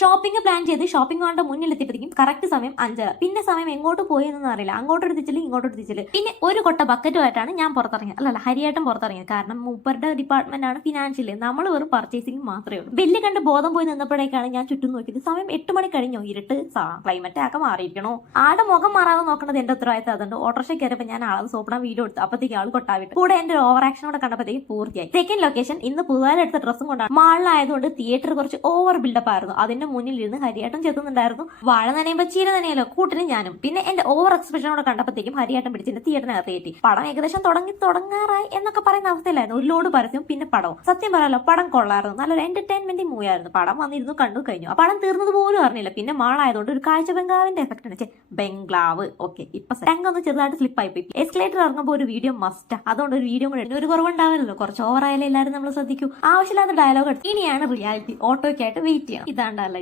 Shopping plan ചെയ്ത് shopping മാളിന്റെ മുന്നിൽ എത്തിയപ്പോഴേക്കും കറക്റ്റ് സമയം 5:30. പിന്നെ സമയം എങ്ങോട്ട് പോയി എന്നൊന്നും അറിയില്ല. അങ്ങോട്ട് എടുത്തിച്ചില്ല, ഇങ്ങോട്ട് എടുത്തിച്ചില്ല. പിന്നെ ഒരു കൊട്ട ബക്കറ്റുമായിട്ടാണ് ഞാൻ പുറത്തിറങ്ങിയത്. അല്ലല്ല, ഹരിയേട്ടൻ പുറത്തിറങ്ങിയത്. കാരണം മൂപ്പരുടെ ഡിപ്പാർട്ട്മെന്റ് ആണ് ഫിനാൻഷ്യലി, നമ്മൾ വെറും പർച്ചേസിംഗ് മാത്രമേ ഉള്ളൂ. ബില്ല് കണ്ട് ബോധം പോയി നിന്നപ്പോഴേക്കാണ് ഞാൻ ചുറ്റും നോക്കിയത്. സമയം 8 മണി കഴിഞ്ഞോ, ഇരുട്ട്, ക്ലൈമറ്റ് ഒക്കെ മാറിയിരിക്കണോ. ആടെ മുഖം മാറാതെ നോക്കണത് എന്റെ ഉത്തരവാദിത്തം. അതുകൊണ്ട് ഓട്ടോറിക്ഷ കയറിയപ്പോൾ ഞാൻ ആളെ സോപ്പിടാൻ വീഡിയോ എടുത്തു. അപ്പത്തേക്ക് ആൾ കൊട്ടാവിട്ട് കൂടെ എന്റെ ഓവർ ആക്ഷനോടെ കണ്ടപ്പോഴത്തേക്ക് പൂർത്തിയായി. സെക്കൻഡ് ലൊക്കേഷൻ ഇന്ന് പുതുതായി എടുത്ത ഡ്രസ്സും കൊണ്ടാണ്. മാളിലായതുകൊണ്ട് തിയേറ്റർ കുറച്ച് ഓവർ ബിൽഡപ്പ് ആയിരുന്നു. അതിന്റെ മുന്നിൽ ഇരുന്ന് ഹരിയേട്ടൻ ചെത്തുന്നുണ്ടായിരുന്നു. വാഴ നനയുമ്പോൾ ചീര നനയല്ലോ, കൂട്ടിന് ഞാനും. പിന്നെ എന്റെ ഓവർ എക്സ്പ്രഷനോടെ കണ്ടപ്പോഴത്തേക്കും ഹരിയേട്ടൻ പിടിച്ചിട്ട് തിയേറ്ററിനകത്ത് കയറ്റി. പടം ഏകദേശം തുടങ്ങാറായി എന്നൊക്കെ പറയുന്ന അവസ്ഥയിലായിരുന്നു. ഒരു ലോഡ് പരസ്യം, പിന്നെ പടവും. സത്യം പറയാലോ, പടം കൊള്ളായിരുന്നു. നല്ലൊരു എന്റർടൈൻമെന്റ് മൂവി ആയിരുന്നു. പടം വന്നിരുന്നു, കണ്ടു, കഴിഞ്ഞു. ആ പടം തീർന്നത് പോലും അറിഞ്ഞില്ല. പിന്നെ മാളായതുകൊണ്ട് ഒരു കാഴ്ച ബംഗ്ലാവിന്റെ എഫക്ട് ആണ്. ബംഗ്ലാവ് ഓക്കെ. ഇപ്പൊ ടാങ്ക് ഒന്ന് ചെറുതായിട്ട് സ്ലിപ്പ് ആയി പോയി. എസ്കലേറ്റർ ഇറങ്ങുമ്പോൾ ഒരു വീഡിയോ മസ്റ്റാ. അതുകൊണ്ട് ഒരു വീഡിയോ കൂടെ ഒരു കുറവുണ്ടാവില്ലല്ലോ. കുറച്ച് ഓവറായാലും എല്ലാവരും നമ്മൾ ശ്രദ്ധിക്കൂ. ആവശ്യമില്ലാത്ത ഡയലോഗ് എടുത്ത് ഇനിയാണ് റിയാലിറ്റി. ഓട്ടോയ്ക്കായിട്ട് വെയിറ്റ് ചെയ്യണം. ഇതാണ്ടല്ലേ